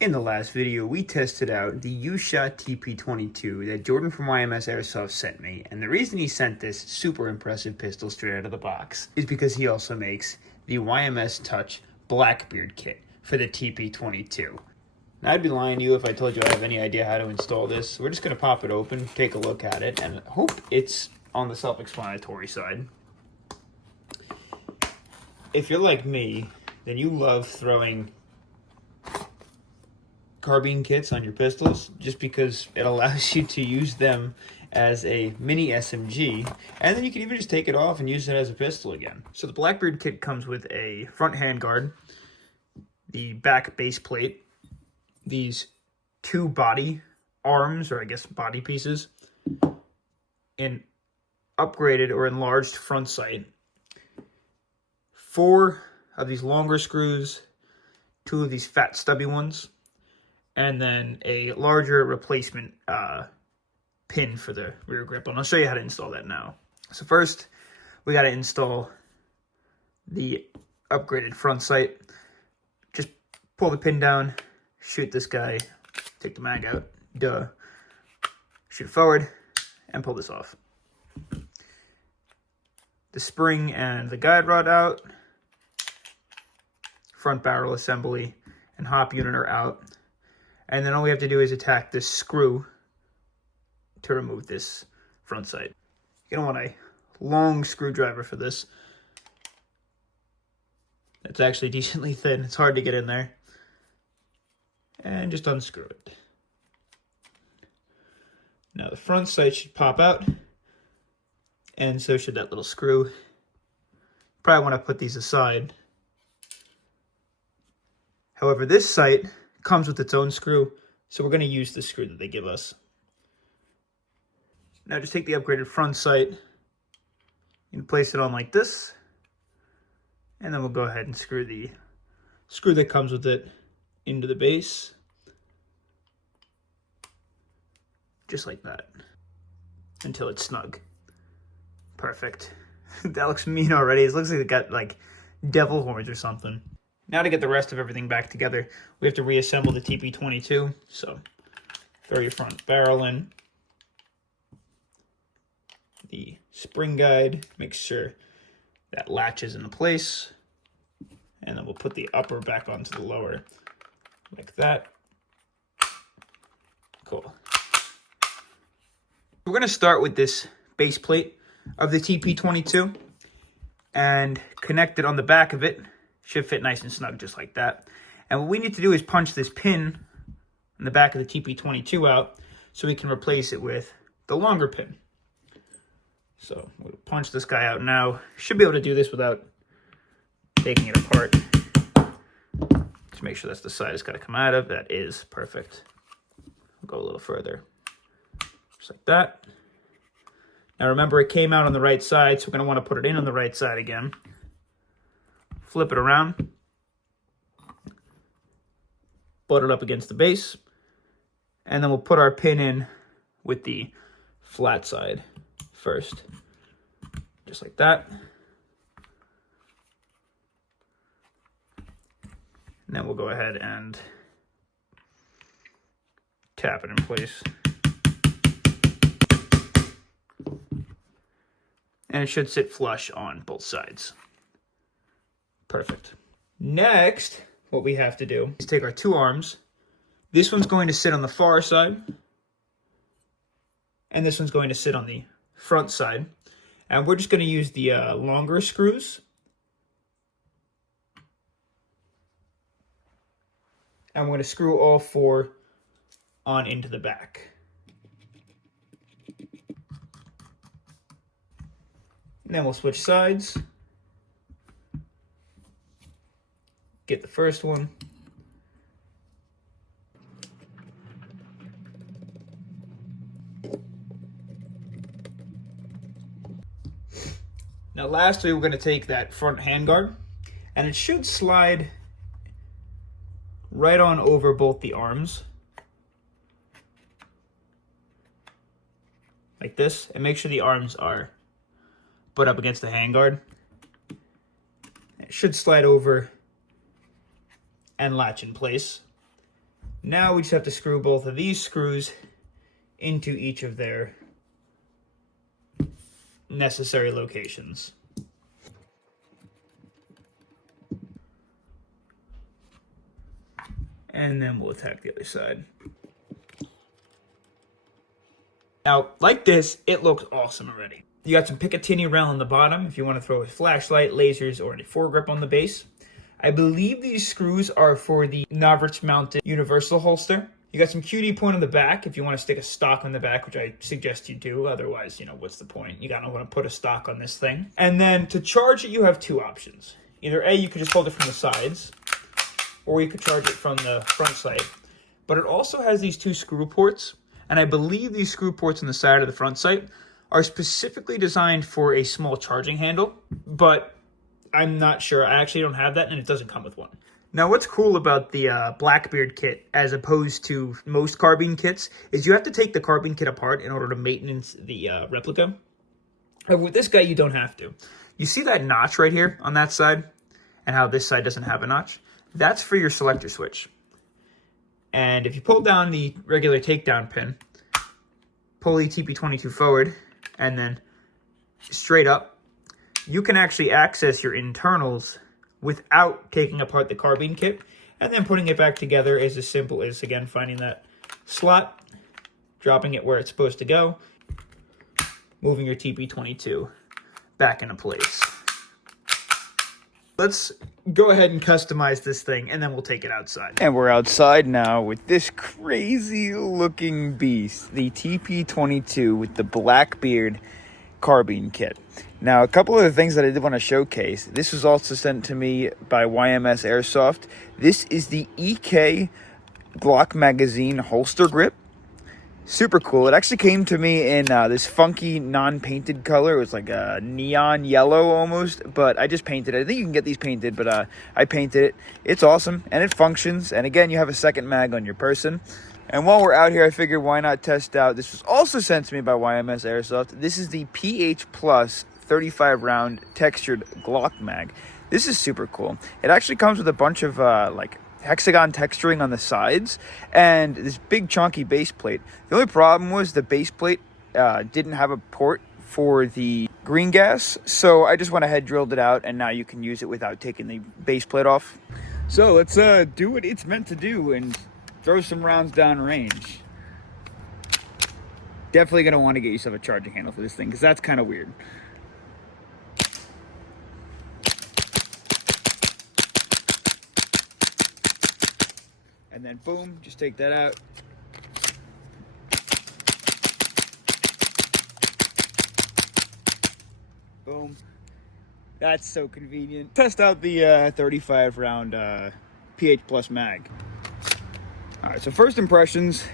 In the last video, we tested out the U-Shot TP22 that Jordan from YMS Airsoft sent me, and the reason he sent this super impressive pistol straight out of the box is because he also makes the YMS Touch Blackbeard kit for the TP22. Now, I'd be lying to you if I told you I have any idea how to install this. We're just going to pop it open, take a look at it, and hope it's on the self-explanatory side. If you're like me, then you love throwing carbine kits on your pistols just because it allows you to use them as a mini SMG, and then you can even just take it off and use it as a pistol again. So the Blackbeard kit comes with a front handguard, the back base plate, these two body arms, or I guess body pieces, an upgraded or enlarged front sight, 4 of these longer screws, 2 of these fat stubby ones, and then a larger replacement pin for the rear grip. And I'll show you how to install that now. So first, we got to install the upgraded front sight. Just pull the pin down, shoot this guy, take the mag out, shoot it forward, and pull this off. The spring and the guide rod out, front barrel assembly and hop unit are out. And then all we have to do is attack this screw to remove this front sight. You're going to want a long screwdriver for this. It's actually decently thin. It's hard to get in there. And just unscrew it. Now the front sight should pop out. And so should that little screw. Probably want to put these aside. However, this sight comes with its own screw, so we're going to use the screw that they give us. Now just take the upgraded front sight and place it on like this, and then we'll go ahead and screw the screw that comes with it into the base, just like that, until it's snug. Perfect. That looks mean already. It looks like it got like devil horns or something. Now to get the rest of everything back together, we have to reassemble the TP22. So throw your front barrel in, the spring guide, make sure that latches into place, and then we'll put the upper back onto the lower like that. Cool. We're going to start with this base plate of the TP22 and connect it on the back of it. Should fit nice and snug just like that. And what we need to do is punch this pin in the back of the TP22 out so we can replace it with the longer pin. So we'll punch this guy out now. Should be able to do this without taking it apart. Just make sure that's the side it's got to come out of. That is perfect. We'll go a little further. Just like that. Now remember, it came out on the right side, so we're going to want to put it in on the right side again. Flip it around, butt it up against the base, and then we'll put our pin in with the flat side first, just like that. And then we'll go ahead and tap it in place. And it should sit flush on both sides. Perfect. Next, what we have to do is take our 2 arms. This one's going to sit on the far side, and this one's going to sit on the front side. And we're just going to use the longer screws. And we're going to screw all 4 on into the back. And then we'll switch sides. Get the first one. Now lastly, we're going to take that front handguard, and it should slide right on over both the arms. Like this, and make sure the arms are butt up against the handguard. It should slide over and latch in place. Now we just have to screw both of these screws into each of their necessary locations. And then we'll attack the other side. Now, like this, it looks awesome already. You got some Picatinny rail on the bottom if you want to throw a flashlight, lasers, or a foregrip on the base. I believe these screws are for the Novice mounted universal holster. You got some QD point on the back if you want to stick a stock on the back, which I suggest you do. Otherwise, what's the point? You gotta want to put a stock on this thing. And then to charge it, you have two options. Either A, you could just hold it from the sides, or you could charge it from the front side. But it also has these two screw ports, and I believe these screw ports on the side of the front sight are specifically designed for a small charging handle, but I'm not sure. I actually don't have that, and it doesn't come with one. Now, what's cool about the Blackbeard kit, as opposed to most Carbine kits, is you have to take the Carbine kit apart in order to maintenance the replica. And with this guy, you don't have to. You see that notch right here on that side, and how this side doesn't have a notch? That's for your selector switch. And if you pull down the regular takedown pin, pull the TP22 forward, and then straight up, you can actually access your internals without taking apart the Carbine kit, and then putting it back together is as simple as, again, finding that slot, dropping it where it's supposed to go, moving your TP22 back into place. Let's go ahead and customize this thing, and then we'll take it outside. And we're outside now with this crazy looking beast, the TP22 with the Blackbeard Carbine kit. Now, a couple of the things that I did want to showcase. This was also sent to me by YMS Airsoft. This is the EK Glock magazine holster grip. Super cool. It actually came to me in this funky non-painted color. It was like a neon yellow almost, but I just painted it. I think you can get these painted, but I painted it. It's awesome, and it functions. And again, you have a second mag on your person. And while we're out here, I figured why not test out. This was also sent to me by YMS Airsoft. This is the PH Plus 35 round textured Glock mag. This is super cool. It actually comes with a bunch of like hexagon texturing on the sides and this big chunky base plate. The only problem was the base plate didn't have a port for the green gas, so I just went ahead, drilled it out, and now you can use it without taking the base plate off. So let's do what it's meant to do and throw some rounds down range. Definitely gonna want to get yourself a charging handle for this thing, because that's kind of weird. And then boom, just take that out. Boom. That's so convenient. Test out the 35 round PH Plus mag. All right, so first impressions,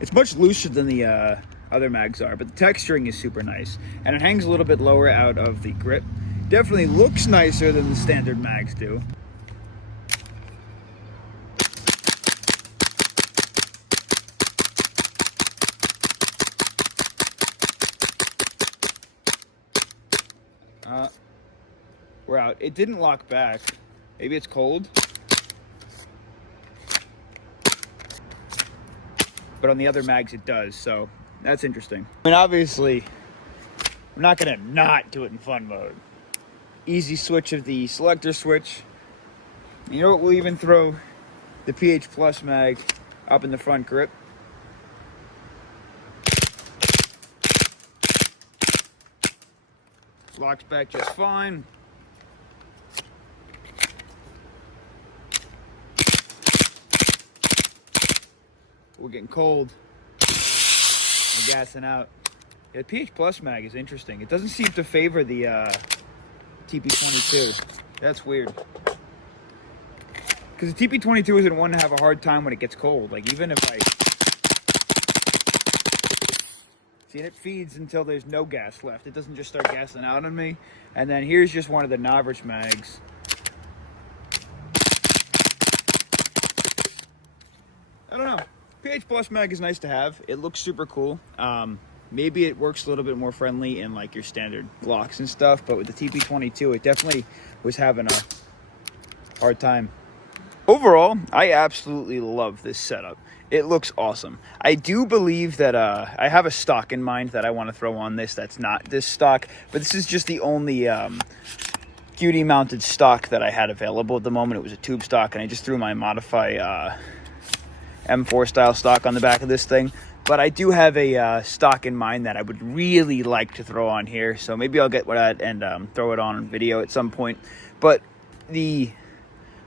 it's much looser than the other mags are, but the texturing is super nice. And it hangs a little bit lower out of the grip. Definitely looks nicer than the standard mags do. We're out. It didn't lock back. Maybe it's cold. But on the other mags it does, so that's interesting. I mean, obviously, I'm not gonna not do it in fun mode. Easy switch of the selector switch. You know what, we'll even throw the PH Plus mag up in the front grip. Locks back just fine. We're getting cold. We're gassing out. Yeah, the PH Plus mag is interesting. It doesn't seem to favor the TP22. That's weird. Because the TP22 isn't one to have a hard time when it gets cold. Like, even if I... See, and it feeds until there's no gas left. It doesn't just start gassing out on me. And then here's just one of the Novice mags. I don't know. PH Plus mag is nice to have. It looks super cool. Maybe it works a little bit more friendly in like your standard Glocks and stuff, but with the TP22, it definitely was having a hard time. overall, I absolutely love this setup. It looks awesome. I do believe that I have a stock in mind that I want to throw on this that's not this stock, but this is just the only duty mounted stock that I had available at the moment. It was a tube stock, and I just threw my Modify M4 style stock on the back of this thing. But I do have a stock in mind that I would really like to throw on here, so maybe I'll get that and throw it on video at some point. But the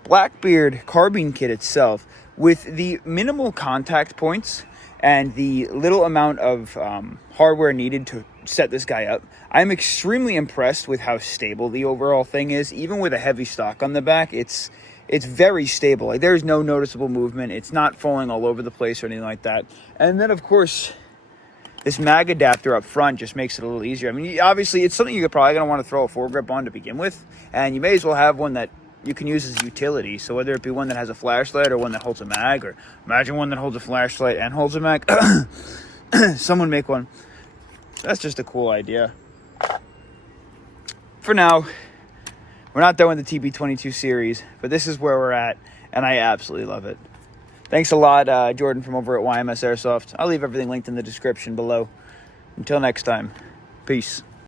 Blackbeard carbine kit itself, with the minimal contact points and the little amount of hardware needed to set this guy up, I'm extremely impressed with how stable the overall thing is. Even with a heavy stock on the back, it's very stable. Like, there's no noticeable movement. It's not falling all over the place or anything like that. And then, of course, this mag adapter up front just makes it a little easier. I mean, obviously, it's something you're probably going to want to throw a foregrip on to begin with, and you may as well have one that you can use as a utility. So whether it be one that has a flashlight or one that holds a mag, or imagine one that holds a flashlight and holds a mag. Someone make one. That's just a cool idea. For now, we're not done with the TP22 series, but this is where we're at, and I absolutely love it. Thanks a lot, Jordan from over at YMS Airsoft. I'll leave everything linked in the description below. Until next time, peace.